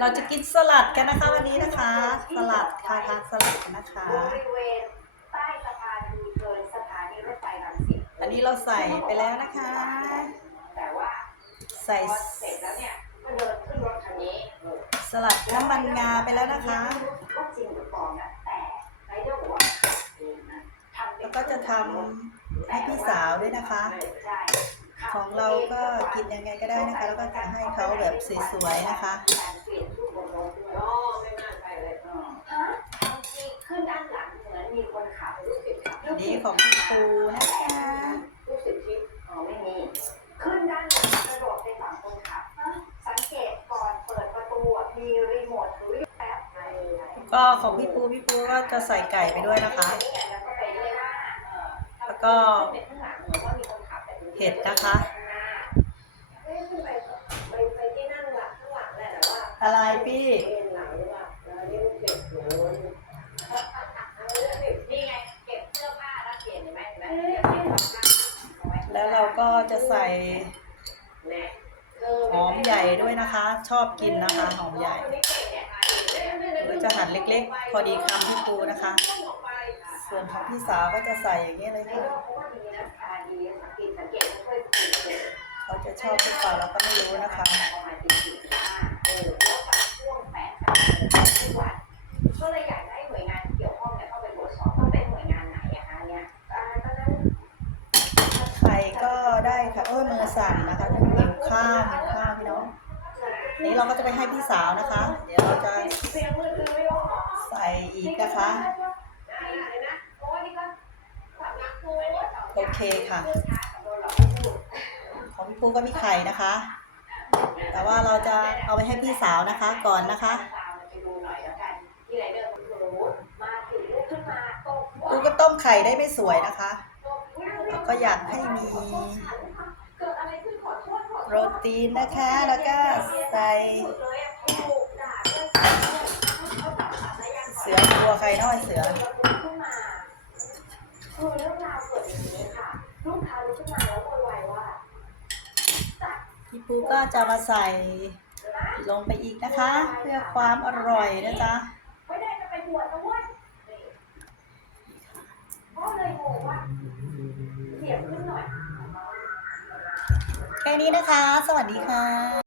เราจะกินสลัดกันนะคะวันนี้นะคะ สลัดค่ะทานสลัดนะคะบริเวณใต้สะพานยูเทิร์นสถานีรถไฟรังสิตอันนี้เราใส่ไปแล้วนะคะ แต่ว่าใส่พอเสร็จแล้วเนี่ยก็เดินขึ้นรถคันนี้สลัดน้ำมันงาไปแล้วนะคะว่าจริงหรือปลอมนะแต่ไรเดอร์บอกว่าจริงนะทำเป็แล้นวก็จะทำให้พี่สาวด้วยนะคะใช่ ของเราก็กินยังไงก็ได้นะคะ แล้วก็จะให้เขาแบบสวยๆนะคะการเปลี่ขึ้นด้านหลังเหมือนมีคนขับรู้สึกขับอันนี้ของพี่ปูนะคะรู้สึกทิพย์อ๋อไม่มีขึ้นด้านหลังกระโดดไปฝั่งคนขับสังเกตก่อนเปิดประตูมีรีโมทถืออยู่แป๊บก็ของพี่ปูพี่ปูก็จะใส่ไก่ไปด้วยนะคะ แล้วก็ เห็ดนะคะเอ้ยขึ้นไปที่นั่งลังข้างหลังแหละแต่ว่าอะไรพี่แล้วเราก็จะใส่หอมใหญ่ด้วยนะคะ ชอบกินนะคะ หอมใหญ่หรือจะหั่นเล็กๆ พอดีคำพี่ปูนะคะ ส่วนของพี่สาวก็จะใส่อย่างนี้เลยค่ะโลกเพราะว่างเงเกตช่วยเขาจะชอบหรือเปล่าเราก็ไม่รู้นะคะประมาณสี่สิบห้าเออแล้วกับช่วงแปดกันทุกวันก็เลยอยากให้หน่วยงานเกี่ยวข้องเนี่ยเข้าไปตรวจสอบว่าเป็นหน่วยงานไหนอะคะเนี่ยอ่าตอนนั้นไข่ก็ได้ค่ะโอ้ยมือสั่นนะคะหิวข้าวหิวข้าวพี่น้องนี้เราก็จะไปให้พี่สาวนะคะ เดี๋ยวเราจะใส่อีกนะคะ โอเคค่ะ ของพี่ปูก็มีไข่นะคะ แต่ว่าเราจะเอาไปให้พี่สาวนะคะก่อนนะคะปูก็ต้มไข่ได้ไม่สวยนะคะเราก็อยากให้มีโปรตีนนะคะ แล้วก็ใส่เสือตัวไข่น้อยเสือ พี่ปูก็จะมาใส่ลงไปอีกนะคะ เพื่อความอร่อยนะจ๊ะไม่ได้จะไปบวชนะเว้ยก็เลยงงว่าเสียบขึ้นหน่อยแค่นี้นะคะ สวัสดีค่ะ